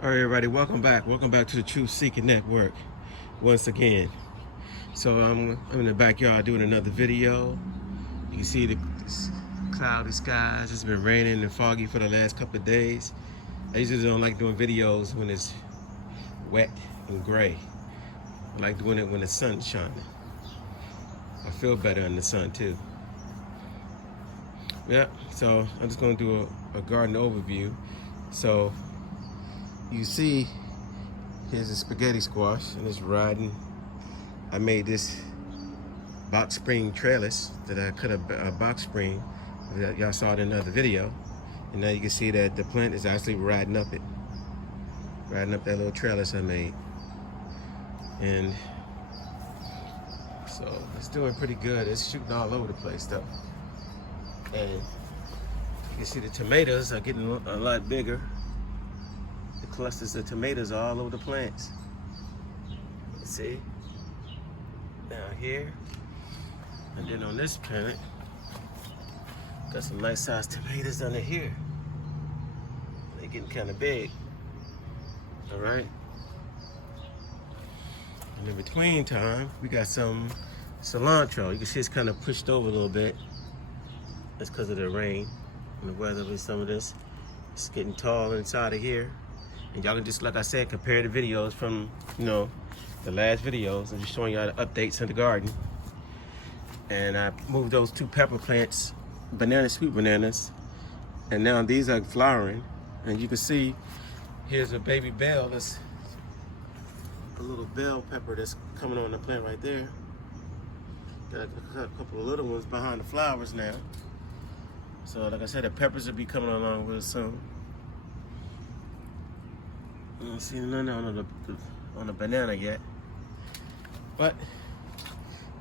All right, everybody, welcome back. Welcome back to the Truth Seeking Network once again. So I'm in the backyard doing another video. You can see the cloudy skies. It's been raining and foggy for the last couple of days. I usually don't like doing videos when it's wet and gray. I like doing it when the sun's shining. I feel better in the sun too. Yeah, so I'm just gonna do a garden overview. So you see, here's a spaghetti squash and it's riding. I made this box spring trellis that I cut a box spring. Y'all saw it in another video. And now you can see that the plant is actually riding up it. Riding up that little trellis I made. And so it's doing pretty good. It's shooting all over the place though. And you can see the tomatoes are getting a lot bigger. The clusters of tomatoes are all over the plants. See? Down here. And then on this plant, got some nice sized tomatoes under here. They're getting kind of big. All right. And in between time, we got some cilantro. You can see it's kind of pushed over a little bit. That's because of the rain and the weather with some of this. It's getting tall inside of here. And y'all can just, like I said, compare the videos from, the last videos. I'm just showing y'all the updates in the garden. And I moved those two pepper plants, sweet bananas. And now these are flowering. And you can see, here's a baby bell. That's a little bell pepper that's coming on the plant right there. Got a couple of little ones behind the flowers now. So like I said, the peppers will be coming along real soon. I don't see none on the banana yet. But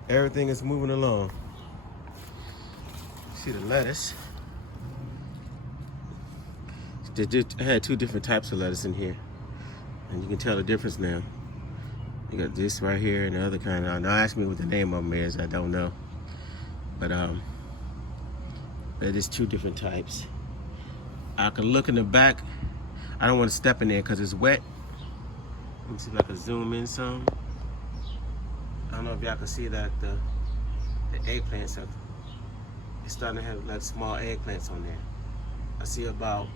everything is moving along. See the lettuce. I had two different types of lettuce in here. And you can tell the difference now. You got this right here and the other kind. Don't ask me what the name of them is. I don't know. But there's two different types. I can look in the back. I don't want to step in there because it's wet. Let me see if I can zoom in some. I don't know if y'all can see that the eggplants are starting to have like small eggplants on there. I see about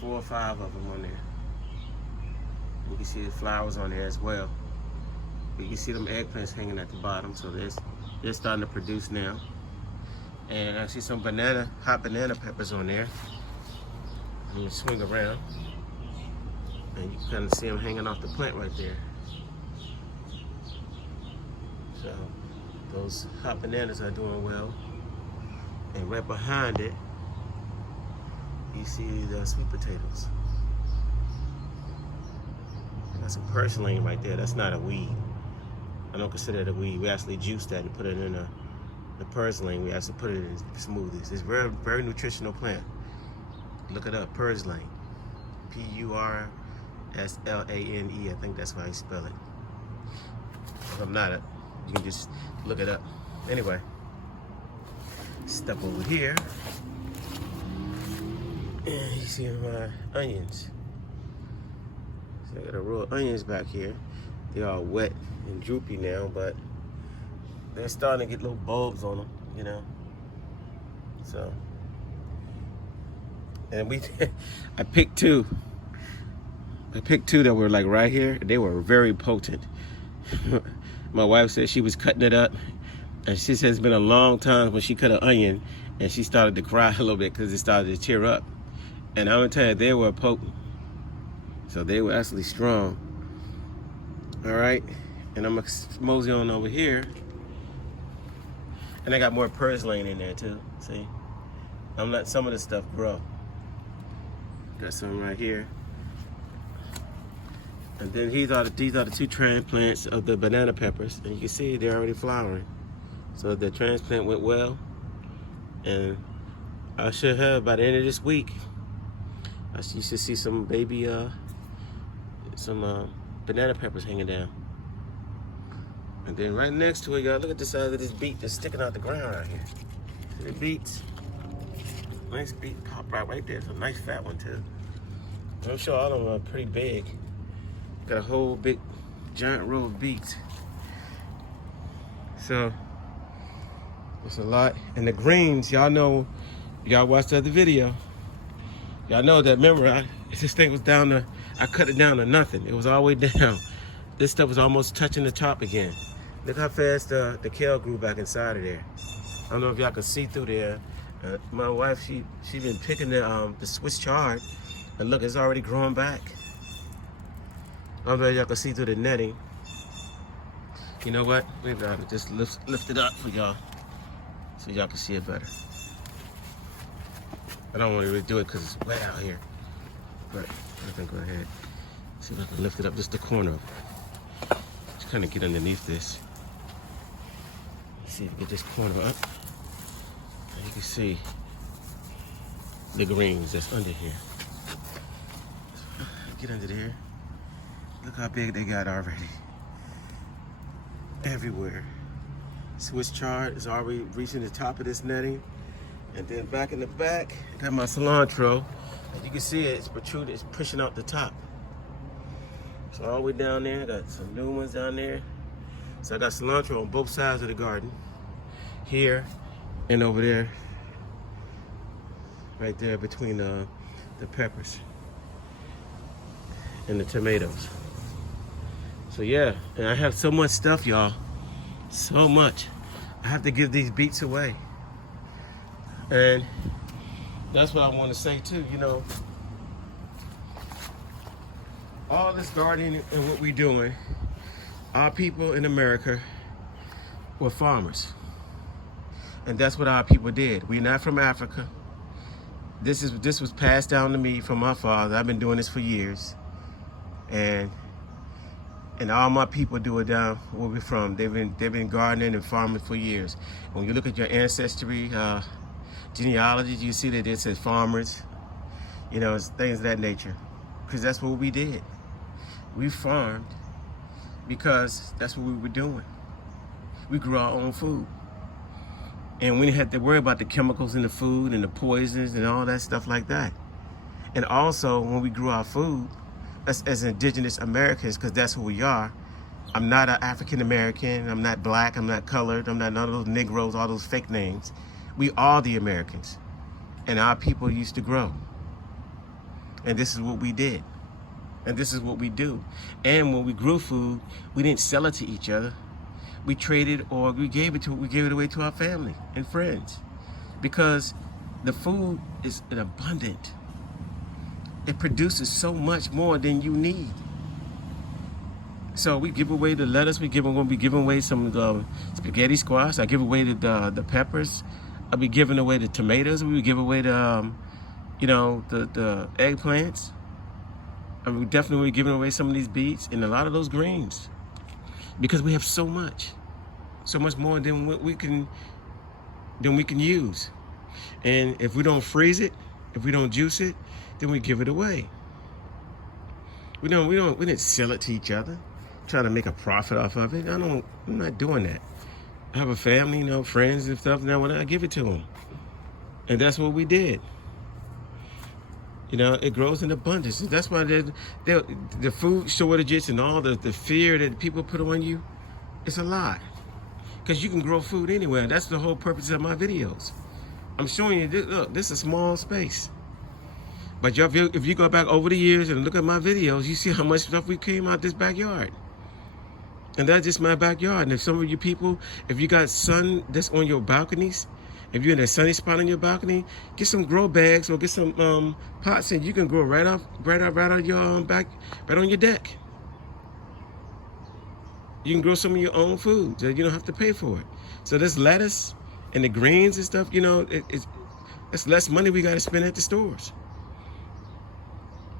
4 or 5 of them on there. You can see the flowers on there as well. But you can see them eggplants hanging at the bottom, so they're starting to produce now. And I see some hot banana peppers on there. I'm gonna swing around, and you can kind of see them hanging off the plant right there. So those hot bananas are doing well. And right behind it, you see the sweet potatoes. Got some purslane right there. That's not a weed. I don't consider it a weed. We actually juice that and put it in the purslane. We actually put it in smoothies. It's a very, very nutritional plant. Look it up, purslane. Purslane. I think that's how you spell it. If I'm not, you can just look it up. Anyway, step over here. And you see my onions. So I got a row of onions back here. They're all wet and droopy now, but they're starting to get little bulbs on them, So, and I picked two. That were like right here. They were very potent. My wife said she was cutting it up, and she said it's been a long time when she cut an onion, and she started to cry a little bit because it started to tear up. And I'm gonna tell you, they were potent. So they were actually strong. All right, and I'm gonna mosey on over here. And I got more purslane in there too, see? I'm letting some of this stuff grow. Got some right here. And then these are the two transplants of the banana peppers. And you can see they're already flowering. So the transplant went well. And I should have, by the end of this week, you should see some baby, banana peppers hanging down. And then right next to it, y'all, look at the size of this beet that's sticking out the ground right here. See the beets? Nice beet pop right there. It's a nice fat one too. I'm sure all of them are pretty big. Got a whole big giant row of beets. So it's a lot. And the greens, y'all know, y'all watched the other video. Y'all know that, remember, this thing was down to, I cut it down to nothing. It was all the way down. This stuff was almost touching the top again. Look how fast the kale grew back inside of there. I don't know if y'all can see through there. My wife, she been picking the Swiss chard, and look, it's already growing back. I don't know if y'all can see through the netting. You know what? Maybe I could just lift it up for y'all so y'all can see it better. I don't want to really do it because it's wet out here, but I can go ahead. See if I can lift it up just the corner of it. Just kind of get underneath this. Let's see if we get this corner up. And you can see the greens that's under here. Get under there. Look how big they got already. Everywhere. Swiss chard is already reaching the top of this netting. And then back in the back, I got my cilantro. As you can see it's protruding, it's pushing out the top. So all the way down there, I got some new ones down there. So I got cilantro on both sides of the garden. Here and over there. Right there between the peppers and the tomatoes. So yeah, and I have so much stuff, y'all. So much. I have to give these beets away. And that's what I want to say too, you know. All this gardening and what we're doing, our people in America were farmers. And that's what our people did. We're not from Africa. This was passed down to me from my father. I've been doing this for years. And all my people do it down where we're from. They've been gardening and farming for years. When you look at your ancestry genealogy, you see that it says farmers, you know, it's things of that nature. Because that's what we did. We farmed because that's what we were doing. We grew our own food. And we didn't have to worry about the chemicals in the food and the poisons and all that stuff like that. And also, when we grew our food, as indigenous Americans, because that's who we are. I'm not an African American, I'm not black, I'm not colored, I'm not none of those Negroes, all those fake names. We are the Americans. And our people used to grow. And this is what we did. And this is what we do. And when we grew food, we didn't sell it to each other. We traded or we gave it away to our family and friends. Because the food is abundant. It produces so much more than you need. So we give away the lettuce. We're going to be giving away some spaghetti squash. I give away the peppers. I'll be giving away the tomatoes. We would give away the eggplants. And we definitely be giving away some of these beets and a lot of those greens, because we have so much more than what we can use. And if we don't freeze it, if we don't juice it, then we give it away. We didn't sell it to each other, try to make a profit off of it. I'm not doing that. I have a family, you know, friends and stuff. Now when I give it to them, and that's what we did. You know, it grows in abundance. And that's why the food shortages and all the fear that people put on you, it's a lie. Because you can grow food anywhere. That's the whole purpose of my videos. I'm showing you, look, this is a small space. But if you go back over the years and look at my videos, you see how much stuff we came out this backyard. And that's just my backyard. And if some of you people, if you got sun that's on your balconies, if you're in a sunny spot on your balcony, get some grow bags or get some pots, and you can grow right on your back, right on your deck. You can grow some of your own food, so you don't have to pay for it. So this lettuce and the greens and stuff, you know, it's less money we got to spend at the stores.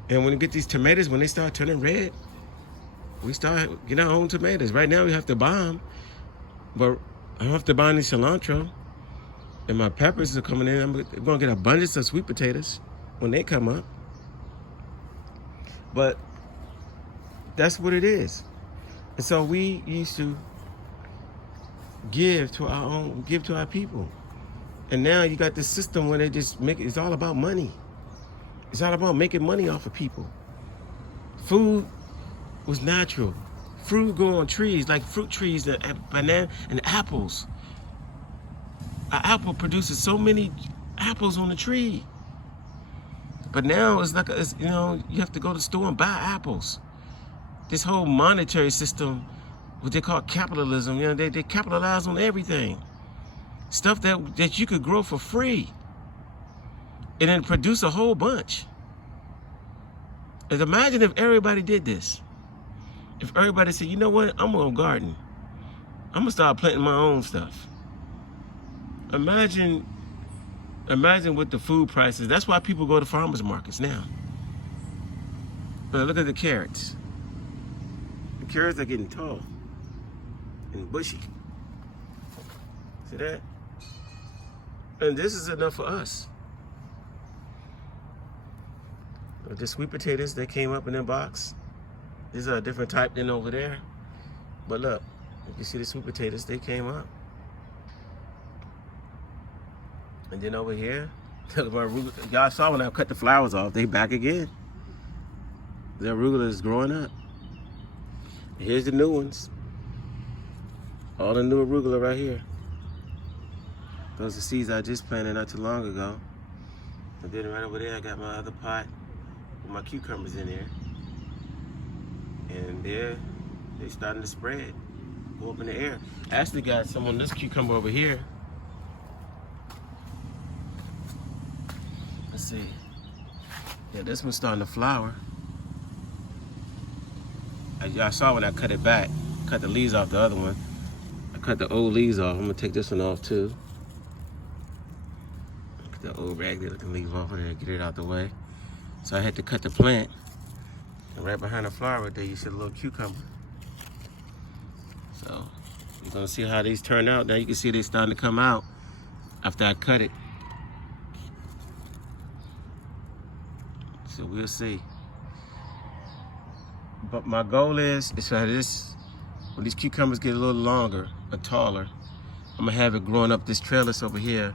And when we get these tomatoes, when they start turning red, we start getting our own tomatoes. Right now we have to buy them, but I don't have to buy any cilantro. And my peppers are coming in. I'm going to get abundance of sweet potatoes when they come up. But that's what it is. And so we used to give to our people. And now you got this system where they just it's all about money. It's all about making money off of people. Food was natural. Fruit grow on trees, like fruit trees, banana and apples. An apple produces so many apples on the tree. But now it's like, you have to go to the store and buy apples. This whole monetary system, what they call capitalism, they capitalize on everything. Stuff that you could grow for free and then produce a whole bunch. And imagine if everybody did this. If everybody said, you know what, I'm gonna garden. I'm gonna start planting my own stuff. Imagine with the food prices. That's why people go to farmers markets now. But look at the carrots. The carrots are getting tall and bushy. See that? And this is enough for us. The sweet potatoes, they came up in their box. These are a different type than over there. But look, you see the sweet potatoes, they came up. And then over here, y'all saw when I cut the flowers off, they back again. The arugula is growing up. Here's the new ones. All the new arugula right here. Those are seeds I just planted not too long ago. And then right over there, I got my other pot with my cucumbers in there. And they're starting to spread, go up in the air. I actually got some on this cucumber over here. Let's see. Yeah, this one's starting to flower. Y'all saw when I cut it back, cut the leaves off the other one. I cut the old leaves off. I'm gonna take this one off too. Put the old raggedy looking leaf off of there, get it out the way. So I had to cut the plant. And right behind the flower right there, you see a little cucumber. So you're gonna see how these turn out. Now you can see they starting to come out after I cut it. So we'll see. But my goal is for this, when these cucumbers get a little longer or taller, I'm gonna have it growing up this trellis over here,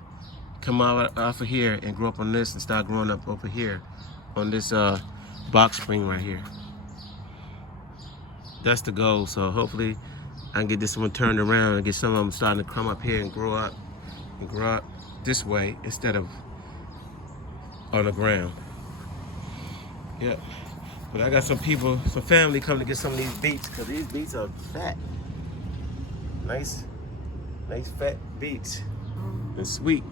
come out off of here and grow up on this and start growing up over here on this box spring right here. That's the goal. So hopefully I can get this one turned around and get some of them starting to come up here and grow up this way instead of on the ground. Yep. But I got some family coming to get some of these beets because these beets are fat. Nice fat beets and sweet.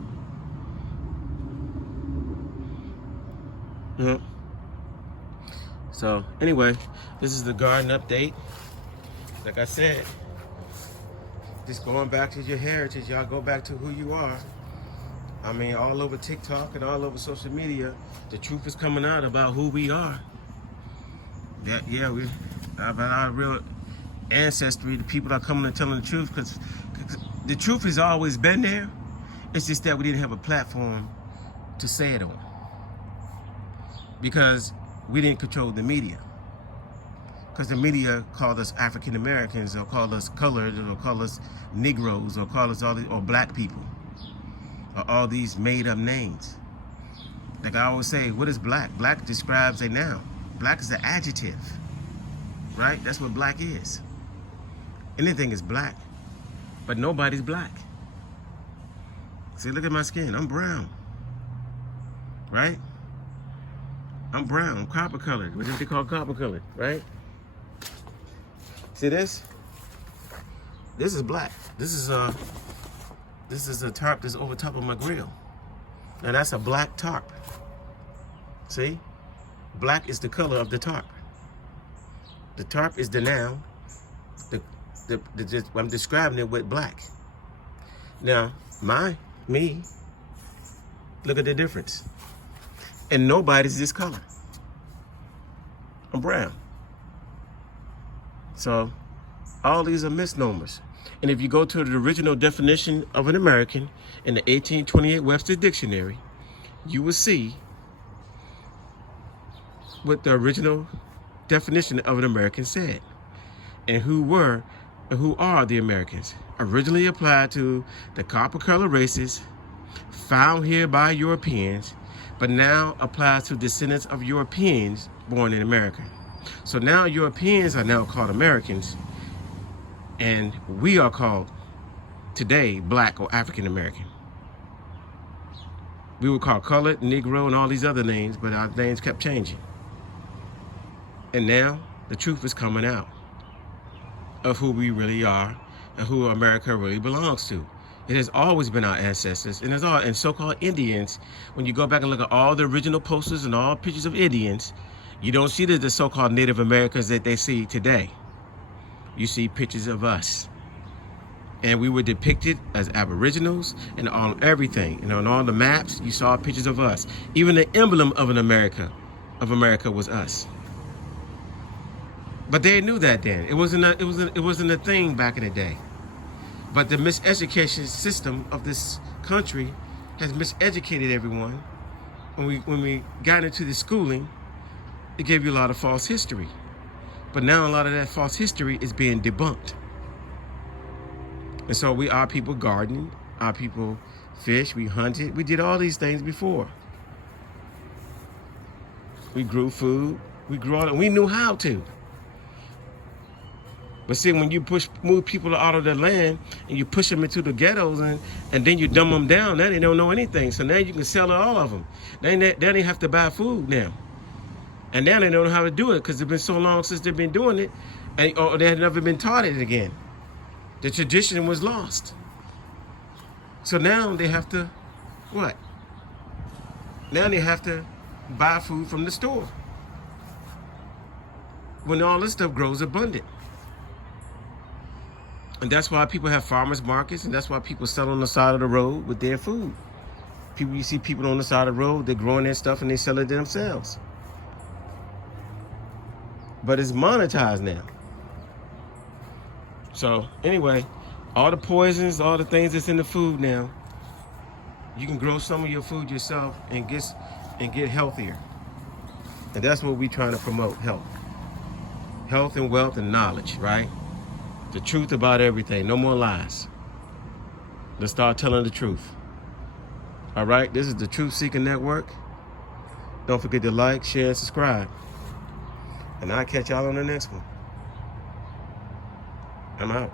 Yeah. So anyway, this is the garden update. Like I said, just going back to your heritage, y'all go back to who you are. I mean, all over TikTok and all over social media, the truth is coming out about who we are. Yeah, we about our real ancestry. The people are coming and telling the truth because the truth has always been there. It's just that we didn't have a platform to say it on because we didn't control the media. Because the media called us African Americans, or called us colored, or called us Negroes, or called us or black people, or all these made up names. Like I always say, what is black? Black describes a noun. Black is an adjective, right? That's what black is. Anything is black, but nobody's black. See, look at my skin. I'm brown, right? I'm brown, I'm copper colored. What do they call copper colored, right? See this? This is black. This is a tarp that's over top of my grill. Now that's a black tarp. See? Black is the color of the tarp. The tarp is the noun. I'm describing it with black. Now, me, look at the difference. And nobody's this color. I'm brown. So, all these are misnomers. And if you go to the original definition of an American in the 1828 Webster Dictionary, you will see what the original definition of an American said, and who are the Americans. Originally applied to the copper color races found here by Europeans but now applies to descendants of Europeans born in America. So now Europeans are now called Americans, and we are called today Black or African American. We were called colored, Negro, and all these other names, but our names kept changing. And now the truth is coming out of who we really are and who America really belongs to. It has always been our ancestors, and and so-called Indians. When you go back and look at all the original posters and all pictures of Indians, you don't see the so-called Native Americans that they see today. You see pictures of us. And we were depicted as Aboriginals and on everything. You know, on all the maps, you saw pictures of us. Even the emblem of America was us. But they knew that then. It wasn't a thing back in the day. But the miseducation system of this country has miseducated everyone. When we got into the schooling, it gave you a lot of false history. But now a lot of that false history is being debunked. And so our people gardened, our people fished, we hunted, we did all these things before. We grew food, we grew all, and we knew how to. But see, when you move people out of their land and you push them into the ghettos and then you dumb them down, now they don't know anything. So now you can sell all of them. They have to buy food now. And now they don't know how to do it because it's been so long since they've been doing it, or they had never been taught it again. The tradition was lost. So now they have to, what? Now they have to buy food from the store when all this stuff grows abundant. And that's why people have farmers markets, and that's why people sell on the side of the road with their food. You see people on the side of the road, they're growing their stuff and they sell it themselves. But it's monetized now. So anyway, all the poisons, all the things that's in the food now, you can grow some of your food yourself and get healthier. And that's what we're trying to promote, health. Health and wealth and knowledge, right? The truth about everything, no more lies. Let's start telling the truth. All right, this is the Truth Seeking Network. Don't forget to like, share, and subscribe. And I'll catch y'all on the next one. I'm out.